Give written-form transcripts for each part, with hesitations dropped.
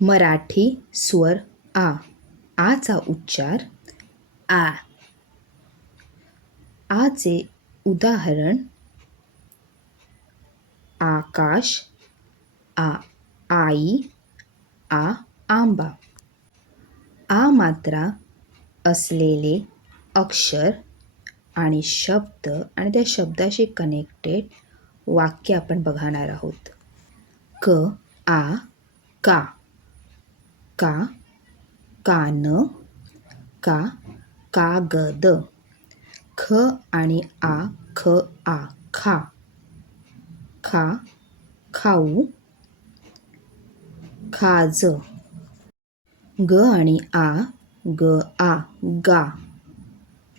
मराठी स्वर आ. आचा उच्चार आ. आचे उदाहरण आकाश, आई, आंबा. आ मात्रा असलेले अक्षर आणि शब्द आणि त्या शब्दाशी कनेक्टेड वाक्य आपण बघणार आहोत. आ का, कान, कागद. ख आणि आ खा, खाऊ, खाज. ग आणि आ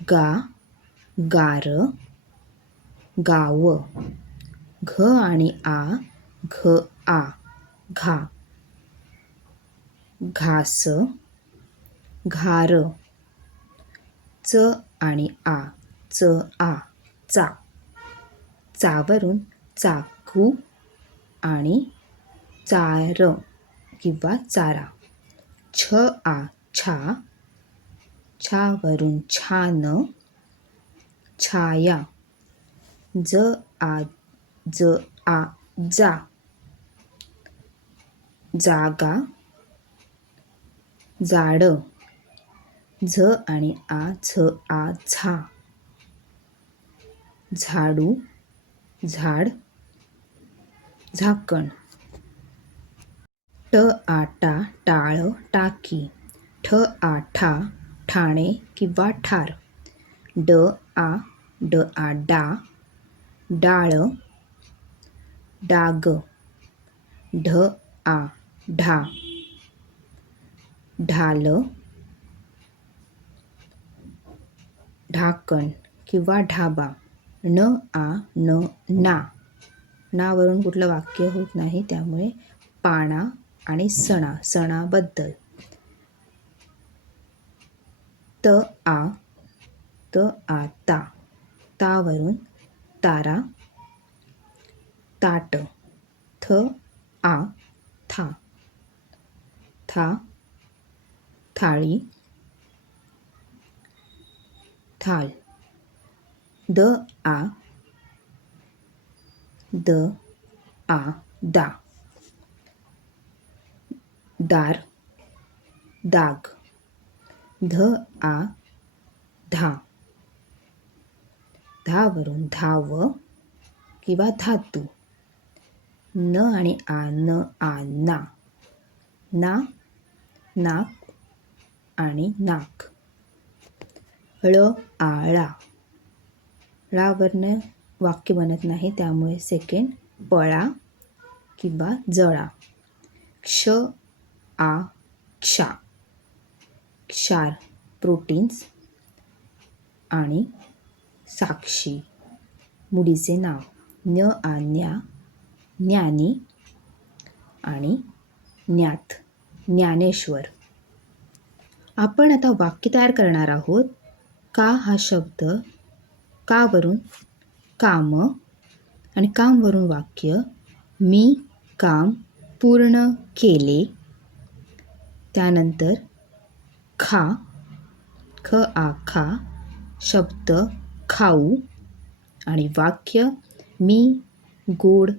गा, गार, गाव. घ आणि आ घा, घास, घार. च आणि आ चा, चावरून चाकू आणि चार किंवा चारा. छा, छावरून छान, छाया. जा, जागा, जाड. झ आणि आ झा, झाडू, झाड, झाकण. टाळ, टाकी. ठा, ठाणे किंवा ठार. डा, डाळ, डाग. ढा, ढाल, ढाकण किंवा ढाबा. नावरून कुठलं वाक्य होत नाही, त्यामुळे पाना आणि सणाबद्दल. तावरून तारा, ताट. था, थाळी, थाल. दा, दार, दाग. धा, धावरून धाव किंवा धातू. न आणि ना, नाक आणि नाक. आळा, ळावरनं वाक्य बनत नाही, त्यामुळे सेकंड पळा किंवा जळा. क्षार, प्रोटीन्स. आणि साक्षी, मुलीचे नाव. ज्ञानी आणि ज्ञात, ज्ञानेश्वर. आपण आता वाक्य तयार करणार आहोत. का हा शब्द, कावरून काम आणि कामवरून वाक्य. मी काम पूर्ण केले. त्यानंतर खा, खा, शब्द खाऊ आणि वाक्य मी गोड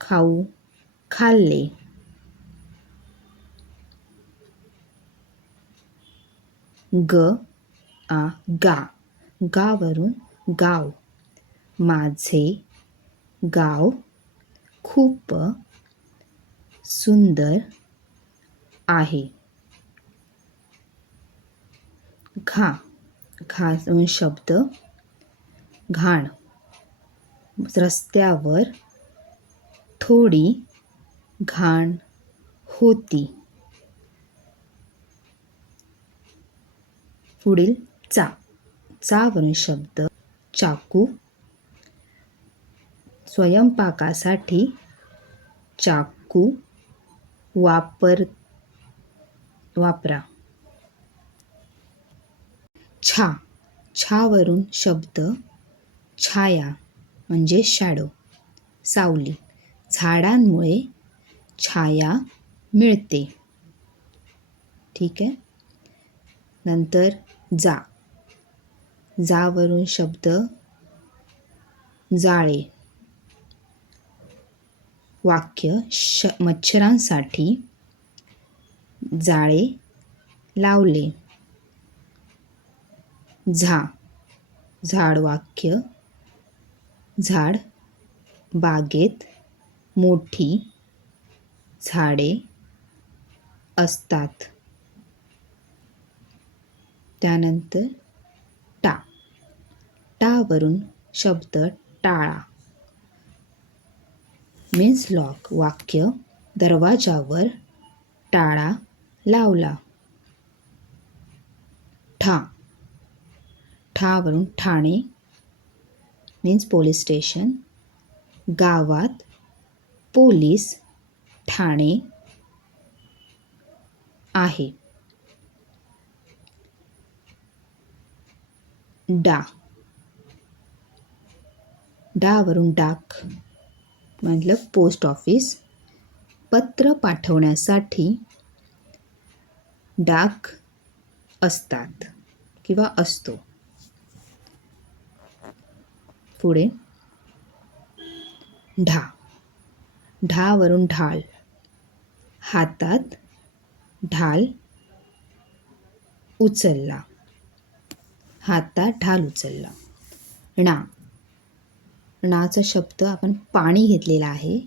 खाऊ खाल्ले. गा, गावरून गाव. माझे गाव खूप सुंदर आहे. घा शब्द घाण. रस्त्यावर थोडी घाण होती. पुढील चावरून शब्द चाकू. स्वयंपाकासाठी चाकू वापरा. छावरून शब्द छाया म्हणजे शॅडो, सावली. झाडांमुळे छाया मिळते. ठीक आहे. नंतर जा. जावरून शब्द जाळे. वाक्य मच्छरांसाठी जाळे लावले. झा. झाड वाक्य झाड बागेत मोठी झाडे असतात. त्यानंतर टा. टावरून शब्द टाळा. Means lock. वाक्य दरवाजावर टाळा लावला. ठा. ठावरून ठाणे मीन्स पोलीस स्टेशन. गावात पोलीस ठाणे आहे. डा. डावरून डाक मतलब पोस्ट ऑफिस. पत्र पाठवण्यासाठी डाक असतात किंवा असतो. पुढे ढा. ढावरून ढाल. हातात ढाल उचलला. हातात ढाल उचलला. णा. णाचा शब्द आपण पाणी घेतलेला आहे.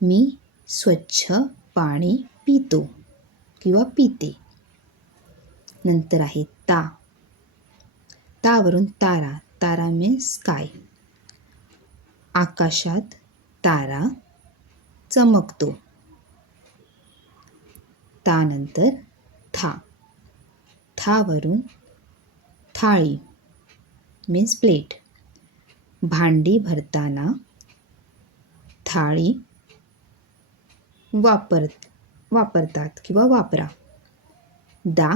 मी स्वच्छ पाणी पितो किंवा पिते. नंतर आहे ता. तावरून तारा. तारा मीन्स स्काय. आकाशात तारा चमकतो. त्यानंतर था. थावरून थाळी मीन्स प्लेट. भांडी भरताना थाळी वापरतात किंवा वापरा. दा.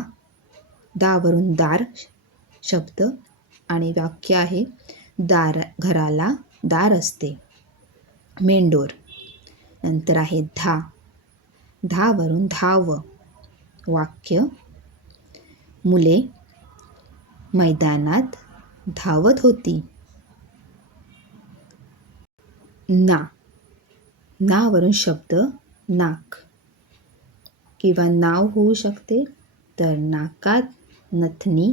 दावरून दार शब्द आणि वाक्य आहे दार घराला दार असते. मेंढोर. नंतर आहे धा. धावरून धाव. वाक्य मुले मैदानात धावत होती. ना. नावरून शब्द नाक किंवा नाव होऊ शकते. तर नाकात नथनी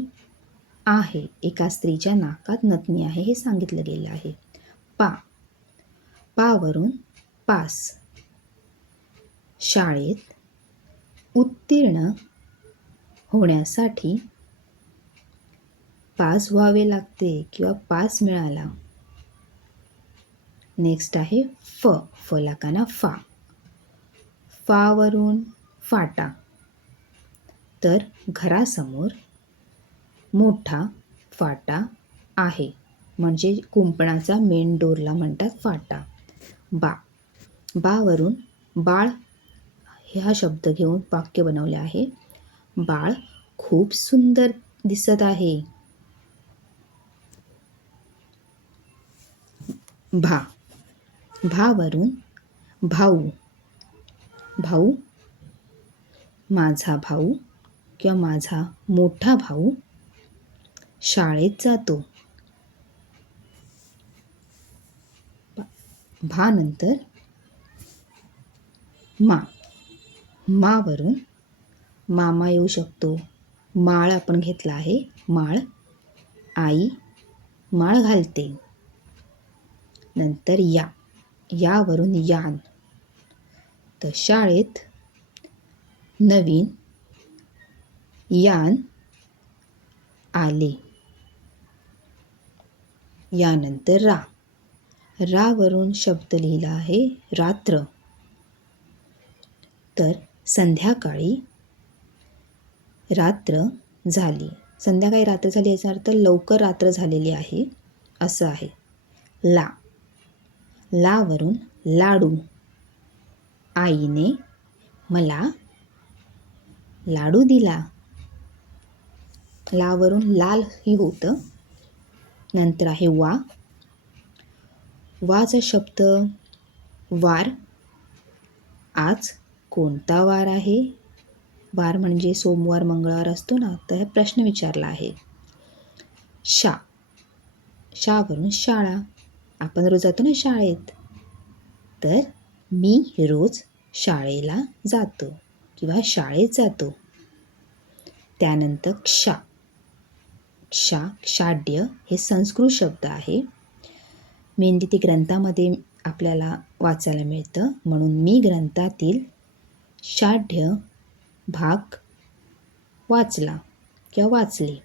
आहे. एका स्त्रीच्या नाकात नथनी आहे हे सांगितलं गेलं आहे. पा. पावरून पास. शाळेत उत्तीर्ण होण्यासाठी पास व्हावे लागते किंवा पास मिळाला. नेक्स्ट आहे फ. फला काना फा. फावरून फाटा. तर घरासमोर मोठा फाटा आहे म्हणजे कुंपणाचा मेन डोरला म्हणतात फाटा. बा. बावरून बाळ हा शब्द घेऊन वाक्य बनवले आहे. बाळ खूप सुंदर दिसत आहे. भा. भावरून भाऊ. भाऊ माझा भाऊ किंवा माझा मोठा भाऊ शाळेत जातो. भा नंतर मा. मावरून मामा येऊ शकतो. माळ आपण घेतला आहे. माळ. आई माळ घालते. नंतर या. यावरून यान. तर शाळेत नवीन यान आले. यानंतर रा. रावरून शब्द लिहिला आहे रात्र. तर संध्याकाळी रात्र झाली. संध्याकाळी रात्र झाली याचा अर्थ लवकर रात्र झालेली आहे असं आहे. ला. लावरून लाडू. आईने मला लाडू दिला. लावरून लाल ही होतं. नंतर आहे वा. वाचा शब्द वार. आज कोणता वार आहे वार म्हणजे सोमवार मंगळवार असतो ना, तर हे प्रश्न विचारला आहे. शा, शावरून शाळा. आपण रोज जातो ना शाळेत. तर मी रोज शाळेला जातो किंवा शाळेत जातो. त्यानंतरक्षा, क्षाढ्य हे संस्कृत शब्द आहे. मेंदिती ग्रंथामध्ये आपल्याला वाचायला मिळतं, म्हणून मी ग्रंथातील षाढ्य भाग वाचला किंवा वाचले.क्षा,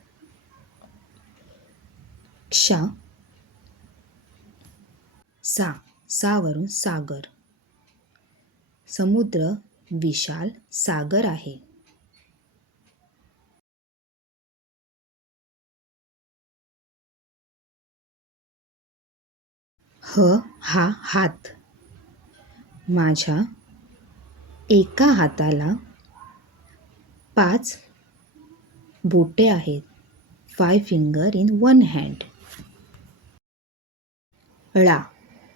सावरून सागर. समुद्र विशाल सागर आहे. हा हात. माझ्या एका हाताला 5 बोटे आहेत. 5 फिंगर इन 1 हँड.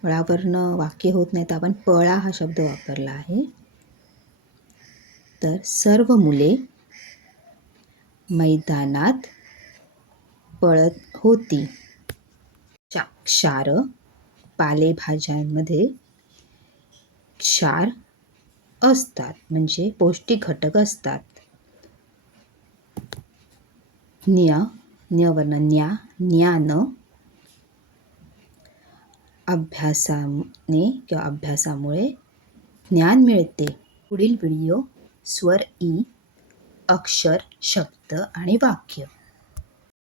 ळावरनं वाक्य होत नाही तर आपण पळा हा शब्द वापरला आहे. तर सर्व मुले मैदानात पळत होती. क्षार, पालेभाज्यांमध्ये क्षार असतात म्हणजे पौष्टिक घटक असतात. न्यवर्ण ज्ञान, अभ्यासाने किंवा अभ्यासामुळे ज्ञान मिळते. पुढील व्हिडिओ स्वर ई, अक्षर, शब्द आणि वाक्य